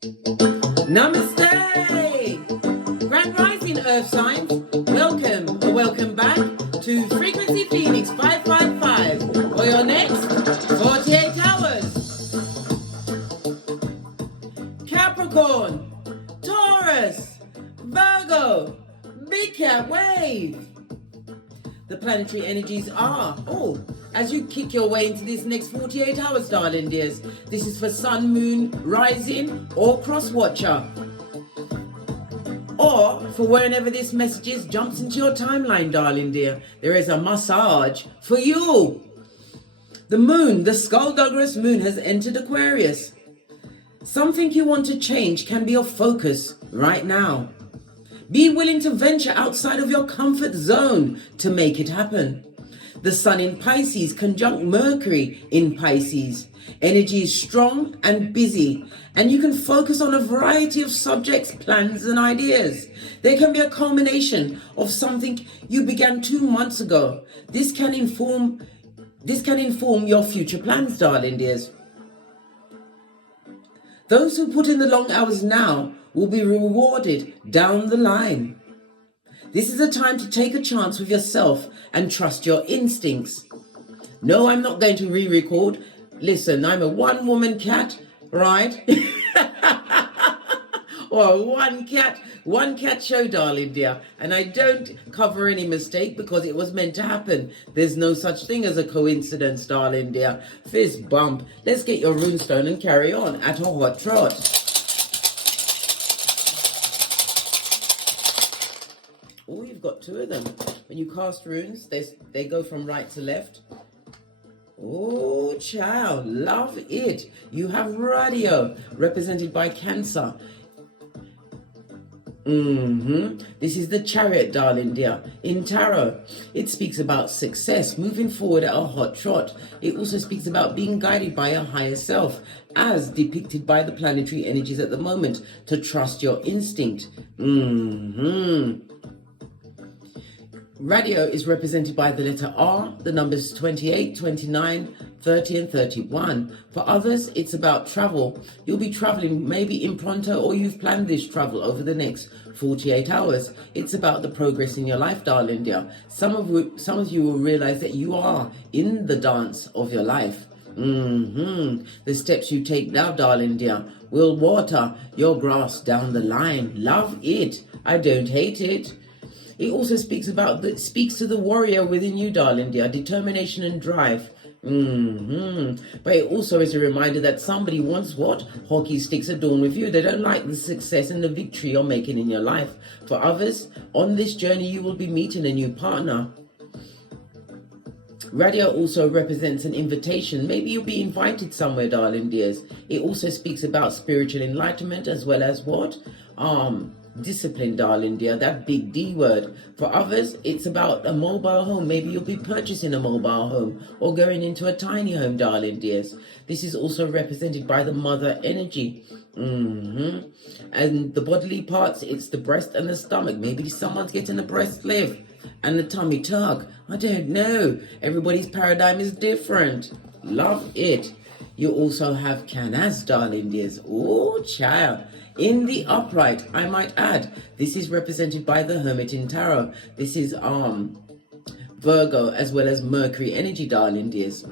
Namaste! Grand Rising Earth Signs, welcome back to Frequency Phoenix 555 for your next 48 hours. Capricorn, Taurus, Virgo, Big Cat Wave. The planetary energies are, as you kick your way into this next 48 hours, darling dears. This is for Sun, Moon, Rising, or Cross Watcher. Or for whenever this message jumps into your timeline, darling dear. There is a massage for you. The moon, the skullduggerous moon, has entered Aquarius. Something you want to change can be your focus right now. Be willing to venture outside of your comfort zone to make it happen. The sun in Pisces conjunct Mercury in Pisces. Energy is strong and busy, and you can focus on a variety of subjects, plans, and ideas. There can be a culmination of something you began 2 months ago. This can inform your future plans, darling dears. Those who put in the long hours now will be rewarded down the line. This is a time to take a chance with yourself and trust your instincts. No, I'm not going to re-record. Listen, I'm a one-woman cat, right? Or a one cat show, darling dear. And I don't cover any mistake because it was meant to happen. There's no such thing as a coincidence, darling dear. Fist bump. Let's get your runestone and carry on at a hot trot. Oh, you've got 2 of them. When you cast runes, they go from right to left. Oh, child, love it. You have radio, represented by Cancer. This is the Chariot, darling dear. In Tarot, it speaks about success, moving forward at a hot trot. It also speaks about being guided by a higher self, as depicted by the planetary energies at the moment, to trust your instinct. Radio is represented by the letter R, the numbers 28, 29, 30 and 31. For others, it's about travel. You'll be traveling maybe in pronto, or you've planned this travel over the next 48 hours. It's about the progress in your life, darling dear. Some of you will realize that you are in the dance of your life. The steps you take now, darling dear, will water your grass down the line. Love it. I don't hate it. It also speaks to the warrior within you, darling dear, determination and drive. But it also is a reminder that somebody wants what? Hockey sticks adorned with you. They don't like the success and the victory you're making in your life. For others, on this journey, you will be meeting a new partner. Radio also represents an invitation. Maybe you'll be invited somewhere, darling dears. It also speaks about spiritual enlightenment as well as what? Discipline, darling dear, that big D word. For others, it's about a mobile home. Maybe you'll be purchasing a mobile home or going into a tiny home, darling dears. This is also represented by the mother energy. And the bodily parts, it's the breast and the stomach. Maybe someone's getting a breast lift and the tummy tuck. I don't know. Everybody's paradigm is different. Love it. You also have Canas, darling dears. Oh, child. In the upright, I might add, this is represented by the Hermit in Tarot. This is Virgo as well as Mercury energy, darling dears.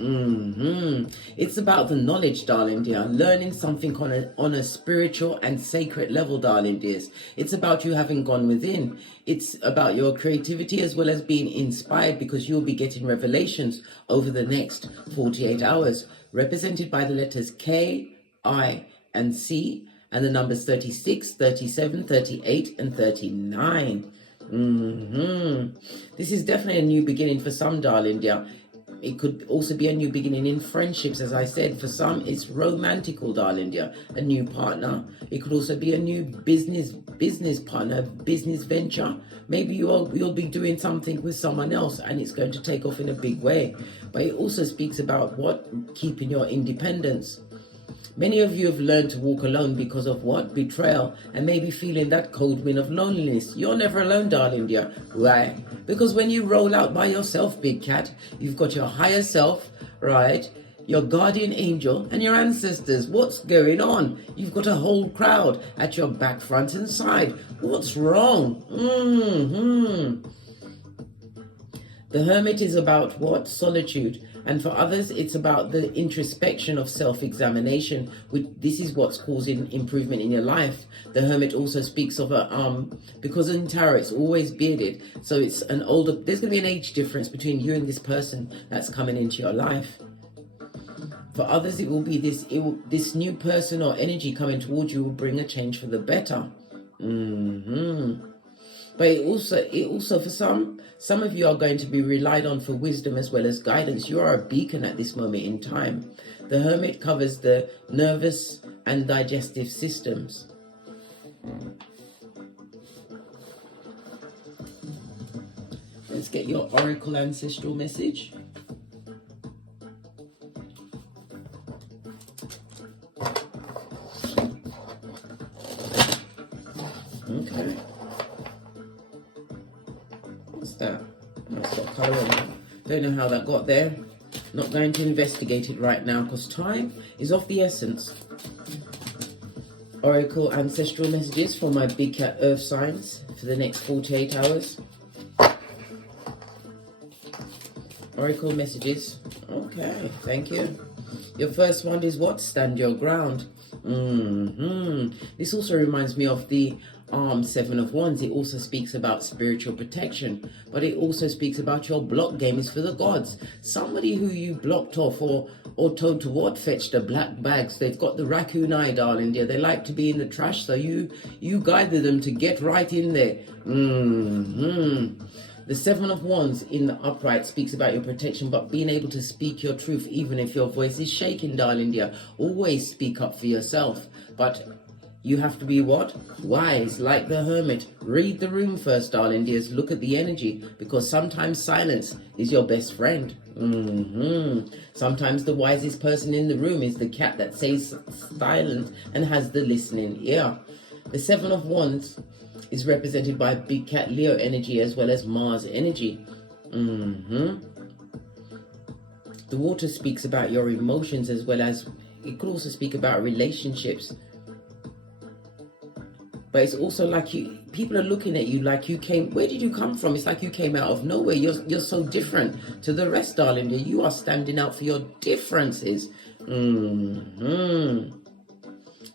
It's about the knowledge, darling dear, learning something on a spiritual and sacred level, darling dears. It's about you having gone within. It's about your creativity as well as being inspired, because you'll be getting revelations over the next 48 hours, represented by the letters K, I, and C, and the numbers 36, 37, 38, and 39. This is definitely a new beginning for some, darling dear. It could also be a new beginning in friendships, as I said. For some, it's romantical, darling dear. A new partner. It could also be a new business partner, business venture. Maybe you'll be doing something with someone else and it's going to take off in a big way. But it also speaks about what? Keeping your independence. Many of you have learned to walk alone because of what? Betrayal, and maybe feeling that cold wind of loneliness. You're never alone, darling dear. Why? Because when you roll out by yourself, big cat, you've got your higher self, right? your guardian angel, and your ancestors. What's going on? You've got a whole crowd at your back, front, and side. What's wrong? The Hermit is about what? Solitude. And for others, it's about the introspection of self-examination. This is what's causing improvement in your life. The Hermit also speaks of because in tarot it's always bearded. So it's an older, there's going to be an age difference between you and this person that's coming into your life. For others, it will be this new person or energy coming towards you will bring a change for the better. But it also for some of you are going to be relied on for wisdom as well as guidance. You are a beacon at this moment in time. The Hermit covers the nervous and digestive systems. Let's get your Oracle Ancestral message. Okay. What's that? That's got colour on it. Don't know how that got there. Not going to investigate it right now because time is of the essence. Oracle Ancestral messages for my big cat earth signs for the next 48 hours. Oracle messages. Okay, thank you. Your first one is what? Stand your ground. This also reminds me of the Seven of Wands. It also speaks about spiritual protection, but it also speaks about your block game is for the gods. Somebody who you blocked off or told to what? Fetch the black bags. They've got the raccoon eye, darling dear. They like to be in the trash, so you guided them to get right in there. The Seven of Wands in the upright speaks about your protection, but being able to speak your truth even if your voice is shaking, darling dear. Always speak up for yourself, but you have to be what? Wise, like the Hermit. Read the room first, darling dears. Look at the energy, because sometimes silence is your best friend. Sometimes the wisest person in the room is the cat that stays silent and has the listening ear. The Seven of Wands is represented by Big Cat Leo energy as well as Mars energy. The water speaks about your emotions as well as, it could also speak about relationships. But it's also like people are looking at you like you came, where did you come from? It's like you came out of nowhere. You're so different to the rest, darling. You are standing out for your differences.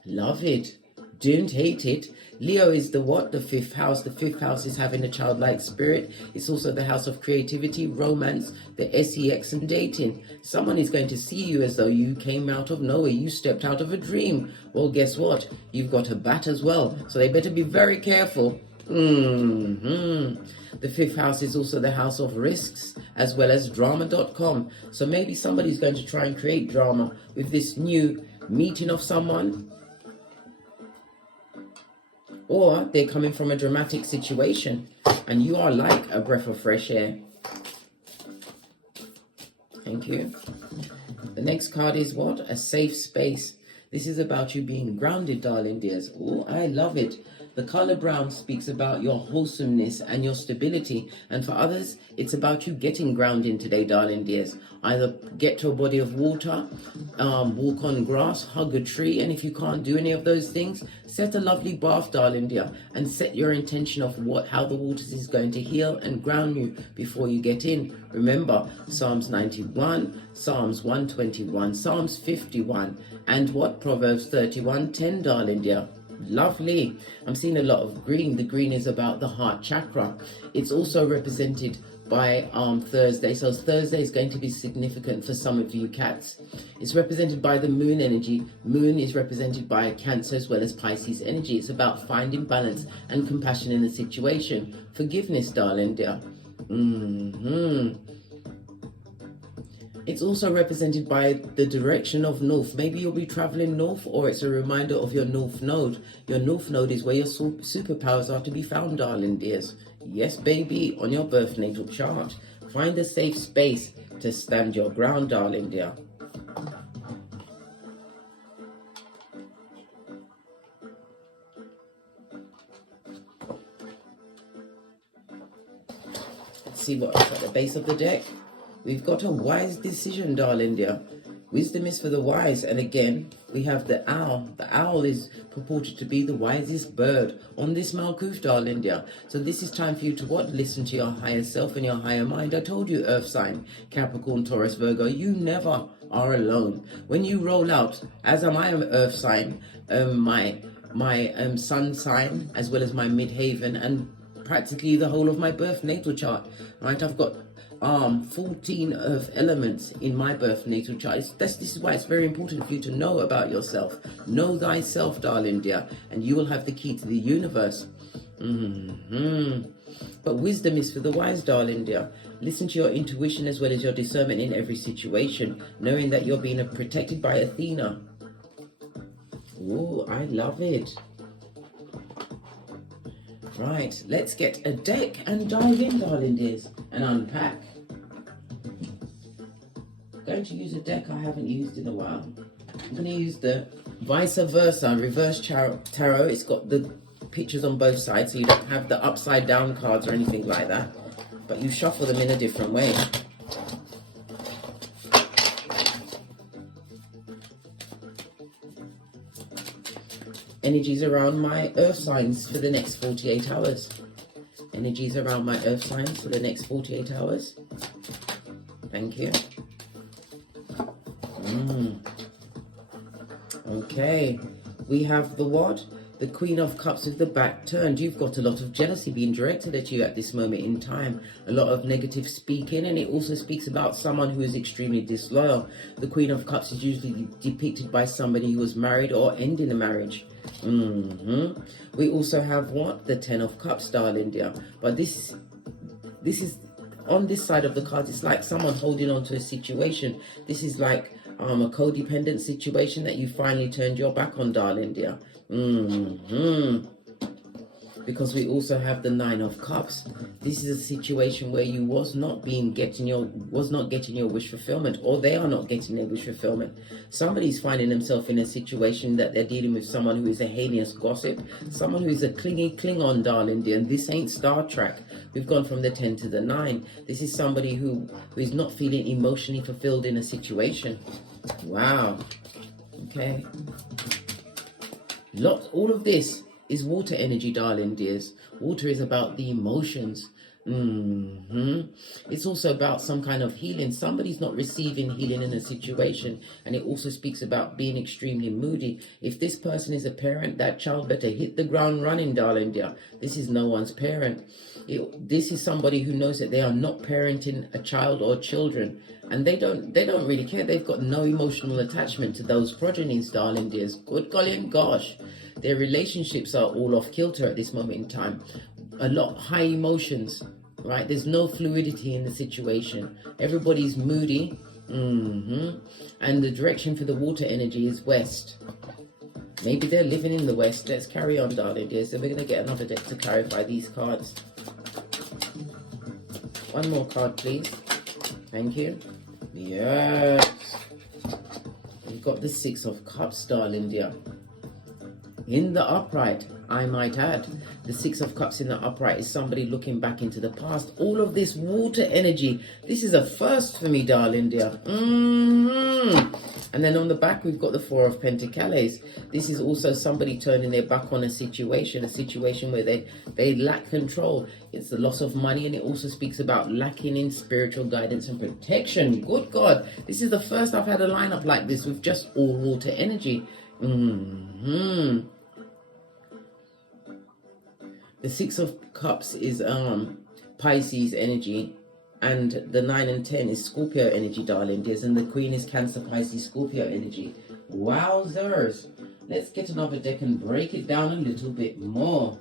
Love it. Don't hate it. Leo is the what? The fifth house. The fifth house is having a childlike spirit. It's also the house of creativity, romance, the sex and dating. Someone is going to see you as though you came out of nowhere. You stepped out of a dream. Well, guess what? You've got a bat as well. So they better be very careful. The fifth house is also the house of risks as well as drama.com. So maybe somebody's going to try and create drama with this new meeting of someone. Or they're coming from a dramatic situation and you are like a breath of fresh air. Thank you. The next card is what? A safe space. This is about you being grounded, darling dears. Oh, I love it. The color brown speaks about your wholesomeness and your stability. And for others, it's about you getting grounded today, darling dears. Either get to a body of water, walk on grass, hug a tree. And if you can't do any of those things, set a lovely bath, darling dear. And set your intention of how the waters is going to heal and ground you before you get in. Remember, Psalms 91, Psalms 121, Psalms 51, and what? Proverbs 31:10, darling dear. Lovely. I'm seeing a lot of green. The green is about the heart chakra. It's also represented by Thursday. So Thursday is going to be significant for some of you cats. It's represented by the moon energy. Moon is represented by Cancer as well as Pisces energy. It's about finding balance and compassion in the situation. Forgiveness, darling dear. It's also represented by the direction of north. Maybe you'll be traveling north, or it's a reminder of your north node. Your north node is where your superpowers are to be found, darling dears. Yes, baby, on your birth natal chart. Find a safe space to stand your ground, darling dear. Let's see what's at the base of the deck. We've got a wise decision, darling dear. Wisdom is for the wise. And again, we have the owl. The owl is purported to be the wisest bird on this Malkuth, darling dear. So this is time for you to what? Listen to your higher self and your higher mind. I told you, Earth sign, Capricorn, Taurus, Virgo, you never are alone. When you roll out, as am I an Earth sign, my sun sign, as well as my midhaven, and practically the whole of my birth natal chart, right? I've got 14 earth elements in my birth natal chart. This is why it's very important for you to know about yourself. Know thyself, darling dear, and you will have the key to the universe. But wisdom is for the wise, darling dear. Listen to your intuition as well as your discernment in every situation, knowing that you're being protected by Athena. Oh, I love it. Right, let's get a deck and dive in, darling dears, and unpack. Going to use a deck I haven't used in a while. I'm going to use the vice versa reverse tarot. It's got the pictures on both sides, so you don't have the upside down cards or anything like that, but you shuffle them in a different way. Energies around my earth signs for the next 48 hours. Energies around my earth signs for the next 48 hours. Thank you. Okay, we have the what? The Queen of Cups with the back turned. You've got a lot of jealousy being directed at you at this moment in time. A lot of negative speaking, and it also speaks about someone who is extremely disloyal. The Queen of Cups is usually depicted by somebody who was married or ending a marriage. We also have what? The Ten of Cups, darling dear. But this is on this side of the cards. It's like someone holding on to a situation. This is like a codependent situation that you finally turned your back on, darling dear. Because we also have the Nine of Cups. This is a situation where you was not getting your wish fulfillment, or they are not getting their wish fulfillment. Somebody's finding themselves in a situation that they're dealing with someone who is a heinous gossip, someone who is a clingy Klingon, darling dear. And this ain't Star Trek. We've gone from the 10 to the 9. This is somebody who is not feeling emotionally fulfilled in a situation. Wow. Okay. All of this is water energy, darling dears. Water is about the emotions. It's also about some kind of healing. Somebody's not receiving healing in a situation, and it also speaks about being extremely moody. If this person is a parent, that child better hit the ground running, darling dear. This is no one's parent. This is somebody who knows that they are not parenting a child or children, and they don't really care. They've got no emotional attachment to those progenies, darling dears. Good golly and gosh. Their relationships are all off kilter at this moment in time. A lot high emotions, right? There's no fluidity in the situation. Everybody's moody. And the direction for the water energy is west. Maybe they're living in the west. Let's carry on, darling dear. So we're going to get another deck to clarify these cards. One more card, please. Thank you. Yes. We've got the Six of Cups, darling dear. In the upright, I might add. The Six of Cups in the upright is somebody looking back into the past. All of this water energy. This is a first for me, darling dear. And then on the back, we've got the Four of Pentacles. This is also somebody turning their back on a situation where they lack control. It's the loss of money, and it also speaks about lacking in spiritual guidance and protection. Good God. This is the first I've had a lineup like this with just all water energy. The Six of Cups is Pisces energy, and the 9 and 10 is Scorpio energy, darling dears, and the Queen is Cancer, Pisces, Scorpio energy. Wowzers! Let's get another deck and break it down a little bit more.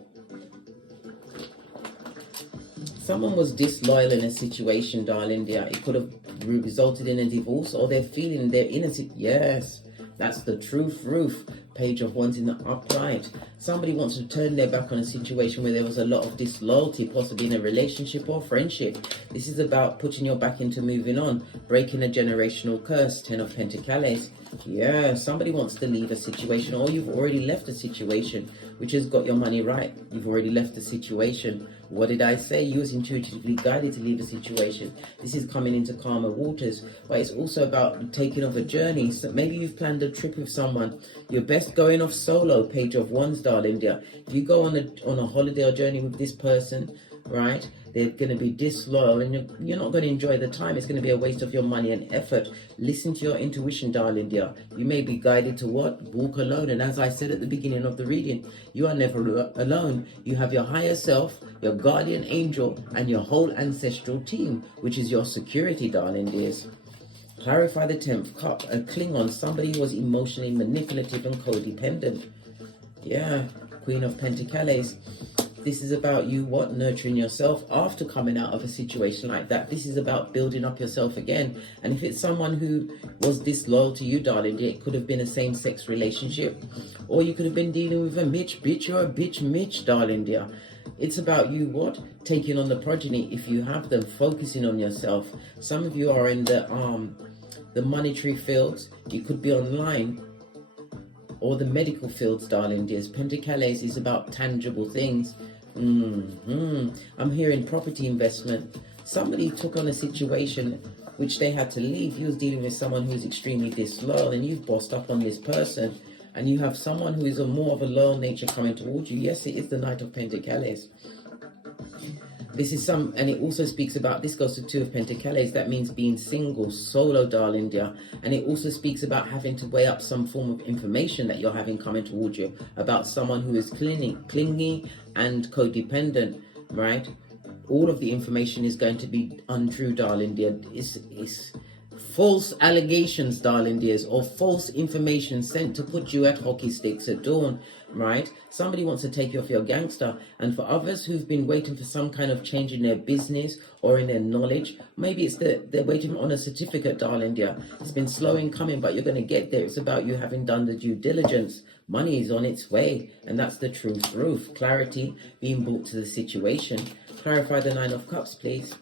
Someone was disloyal in a situation, darling dear. It could have resulted in a divorce, or they're feeling they're in a situation. Yes. That's the truth roof. Page of Wands in the upright. Somebody wants to turn their back on a situation where there was a lot of disloyalty, possibly in a relationship or friendship. This is about putting your back into moving on, breaking a generational curse. 10 of Pentacles. Yeah, somebody wants to leave a situation, or you've already left a situation which has got your money right. You've already left the situation. What did I say? You was intuitively guided to leave the situation. This is coming into calmer waters, but it's also about taking off a journey. So maybe you've planned a trip with someone. You're best going off solo, Page of Wands, darling dear. If you go on a holiday or journey with this person, right, they're going to be disloyal and you're not going to enjoy the time. It's going to be a waste of your money and effort. Listen to your intuition, darling dear. You may be guided to what? Walk alone. And as I said at the beginning of the reading, you are never alone. You have your higher self, your guardian angel, and your whole ancestral team, which is your security, darling dears. Clarify the 10th cup. A Klingon, somebody who was emotionally manipulative and codependent. Yeah, Queen of Pentacles. This is about you, what? Nurturing yourself after coming out of a situation like that. This is about building up yourself again. And if it's someone who was disloyal to you, darling, it could have been a same-sex relationship. Or you could have been dealing with a Mitch bitch or a bitch Mitch, darling dear. It's about you, what? Taking on the progeny, if you have them, focusing on yourself. Some of you are in the monetary fields. You could be online. Or the medical fields, darling dears. Pentacles is about tangible things. I'm hearing property investment. Somebody took on a situation which they had to leave. You was dealing with someone who's extremely disloyal and you've bossed up on this person. And you have someone who is more of a loyal nature coming towards you. Yes, it is the Knight of Pentacles. This is and it also speaks about, this goes to 2 of Pentacles, that means being single, solo, darling dear. And it also speaks about having to weigh up some form of information that you're having coming towards you about someone who is clingy and codependent, right? All of the information is going to be untrue, darling dear. It's false allegations, darling dears, or false information sent to put you at hockey sticks at dawn, right? Somebody wants to take you off your gangster. And for others who've been waiting for some kind of change in their business or in their knowledge, maybe it's they're waiting on a certificate, darling dear. It's been slow in coming, but you're going to get there. It's about you having done the due diligence. Money is on its way, and that's the truth. Clarity being brought to the situation. Clarify the 9 of Cups, please.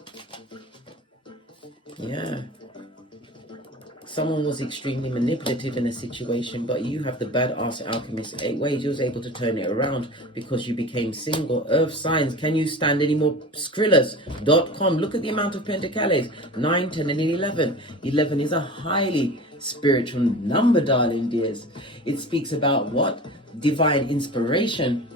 Yeah. Someone was extremely manipulative in a situation, but you have the badass alchemist 8 ways. You was able to turn it around because you became single. Earth signs, can you stand any more? Skrillers.com. Look at the amount of pentacles. 9, 10, and 11. 11 is a highly spiritual number, darling dears. It speaks about what? Divine inspiration.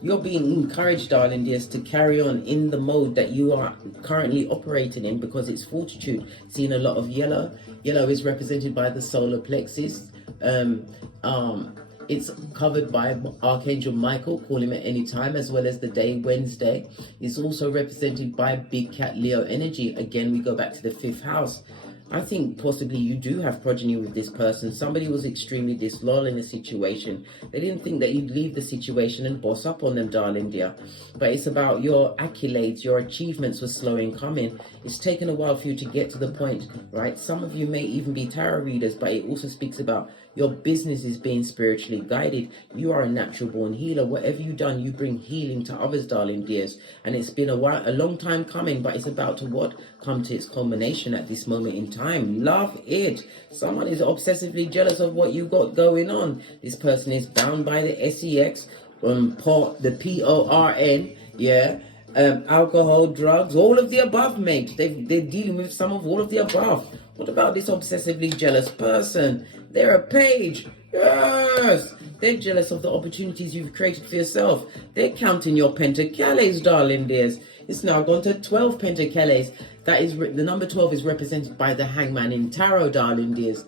You're being encouraged, darling dears, to carry on in the mode that you are currently operating in, because it's fortitude. Seeing a lot of yellow. Yellow is represented by the solar plexus. It's covered by Archangel Michael, call him at any time, as well as the day Wednesday. It's also represented by Big Cat Leo energy. Again, we go back to the 5th house. I think possibly you do have progeny with this person. Somebody was extremely disloyal in a situation. They didn't think that you'd leave the situation and boss up on them, darling dear. But it's about your accolades, your achievements were slow in coming. It's taken a while for you to get to the point, right? Some of you may even be tarot readers, but it also speaks about your business is being spiritually guided. You are a natural born healer. Whatever you've done, you bring healing to others, darling dears. And it's been a long time coming, but it's about to what? Come to its culmination at this moment in time. Love it. Someone is obsessively jealous of what you got going on. This person is bound by the SEX, the PORN, yeah. Alcohol, drugs, all of the above, mate. They're dealing with some of all of the above. What about this obsessively jealous person? They're a page. Yes. They're jealous of the opportunities you've created for yourself. They're counting your pentacles, darling dears. It's now gone to 12 pentacles. That is, the number 12 is represented by the hangman in tarot, darling dears.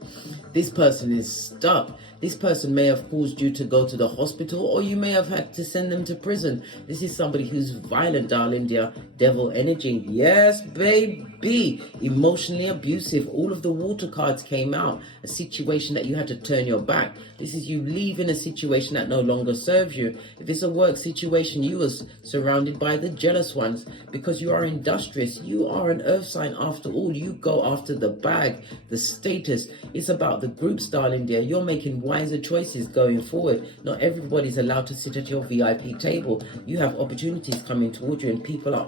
This person is stuck. This person may have caused you to go to the hospital, or you may have had to send them to prison. This is somebody who's violent, darling dear. Devil energy. Yes, baby. Emotionally abusive. All of the water cards came out. A situation that you had to turn your back. This is you leaving a situation that no longer serves you. If it's a work situation, you was surrounded by the jealous ones because you are industrious. You are an earth sign after all. You go after the bag, the status. It's about the groups, darling dear. You're making wiser choices going forward. Not everybody's allowed to sit at your VIP table. You have opportunities coming towards you, and people are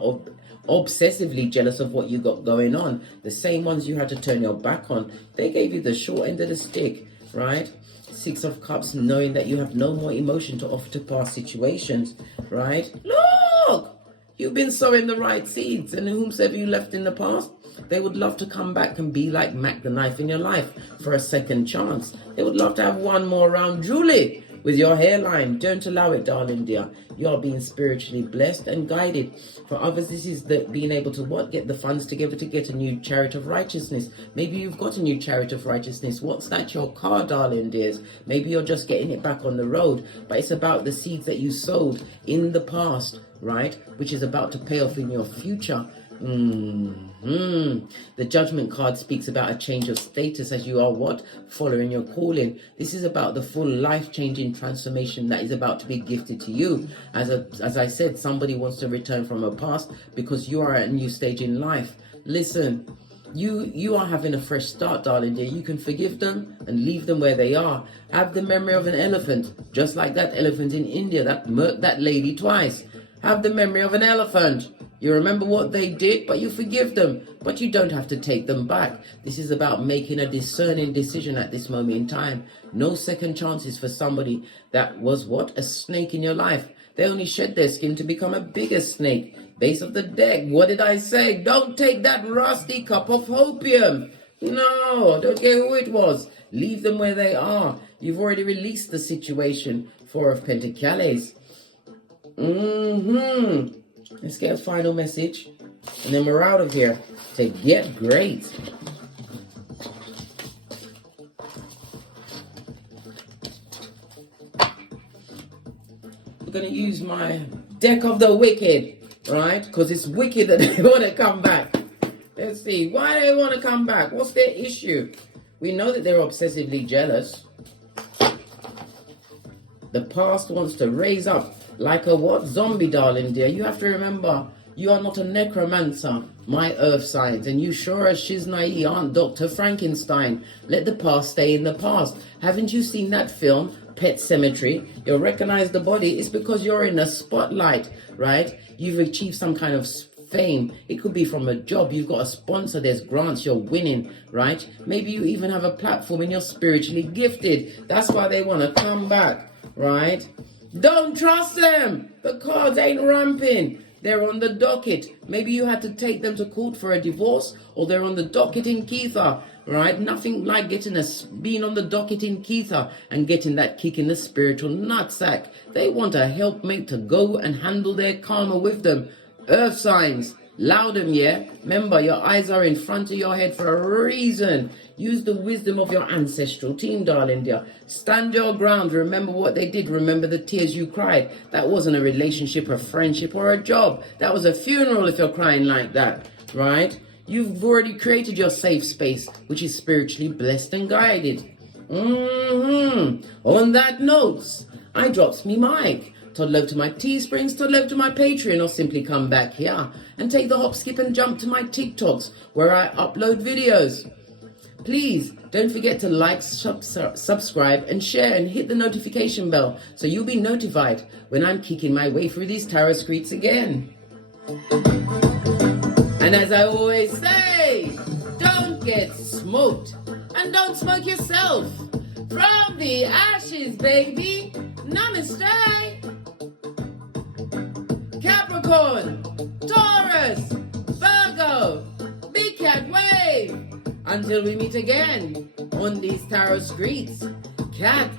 obsessively jealous of what you got going on. The same ones you had to turn your back on, they gave you the short end of the stick, right? Six of Cups, knowing that you have no more emotion to offer to past situations, right? Look! You've been sowing the right seeds, and whomsoever you left in the past, they would love to come back and be like Mac the Knife in your life for a second chance. They would love to have one more round, Julie, with your hairline. Don't allow it, darling dear. You are being spiritually blessed and guided. For others, this is being able to get the funds together to get a new chariot of righteousness. Maybe you've got a new chariot of righteousness. What's that? Your car, darling dears. Maybe you're just getting it back on the road. But it's about the seeds that you sowed in the past, right? Which is about to pay off in your future. The Judgment card speaks about a change of status as you are what? Following your calling. This is about the full life-changing transformation that is about to be gifted to you. As I said, somebody wants to return from a past because you are at a new stage in life. Listen, you are having a fresh start, darling dear. You can forgive them and leave them where they are. Have the memory of an elephant, just like that elephant in India that murked that lady twice. Have the memory of an elephant. You remember what they did, but you forgive them. But you don't have to take them back. This is about making a discerning decision at this moment in time. No second chances for somebody that was what? A snake in your life. They only shed their skin to become a bigger snake. Base of the deck. What did I say? Don't take that rusty cup of opium. No, don't care who it was. Leave them where they are. You've already released the situation. Four of Pentacles. Let's get a final message, and then we're out of here to get great. We're going to use my deck of the wicked, right? Because it's wicked that they want to come back. Let's see. Why do they want to come back? What's their issue? We know that they're obsessively jealous. The past wants to raise up like a what? Zombie, darling dear. You have to remember, you are not a necromancer, my earth signs, and you sure as Shiznai aren't Dr. Frankenstein. Let the past stay in the past. Haven't you seen that film, Pet Cemetery? You'll recognize the body. It's because you're in a spotlight, right? You've achieved some kind of fame. It could be from a job. You've got a sponsor. There's grants. You're winning, right? Maybe you even have a platform and you're spiritually gifted. That's why they want to come back, right? Don't trust them. The cards ain't ramping. They're on the docket. Maybe you had to take them to court for a divorce, or they're on the docket in Keitha, right? Nothing like being on the docket in Keitha and getting that kick in the spiritual nutsack. They want a helpmate to go and handle their karma with them. Earth signs, allow them, yeah? Remember, your eyes are in front of your head for a reason. Use the wisdom of your ancestral team, darling dear. Stand your ground. Remember what they did. Remember the tears you cried. That wasn't a relationship, a friendship, or a job. That was a funeral if you're crying like that, right? You've already created your safe space, which is spiritually blessed and guided. On that note, I drops me mic. Toddle over to my Teesprings, toddle over to my Patreon, or simply come back here and take the hop, skip, and jump to my TikToks, where I upload videos. Please don't forget to like, subscribe, and share, and hit the notification bell so you'll be notified when I'm kicking my way through these tarot streets again. And as I always say, don't get smoked, and don't smoke yourself. From the ashes, baby. Namaste. Capricorn, Taurus, Virgo, Big Cat Wave. Until we meet again on these tarot streets, cat.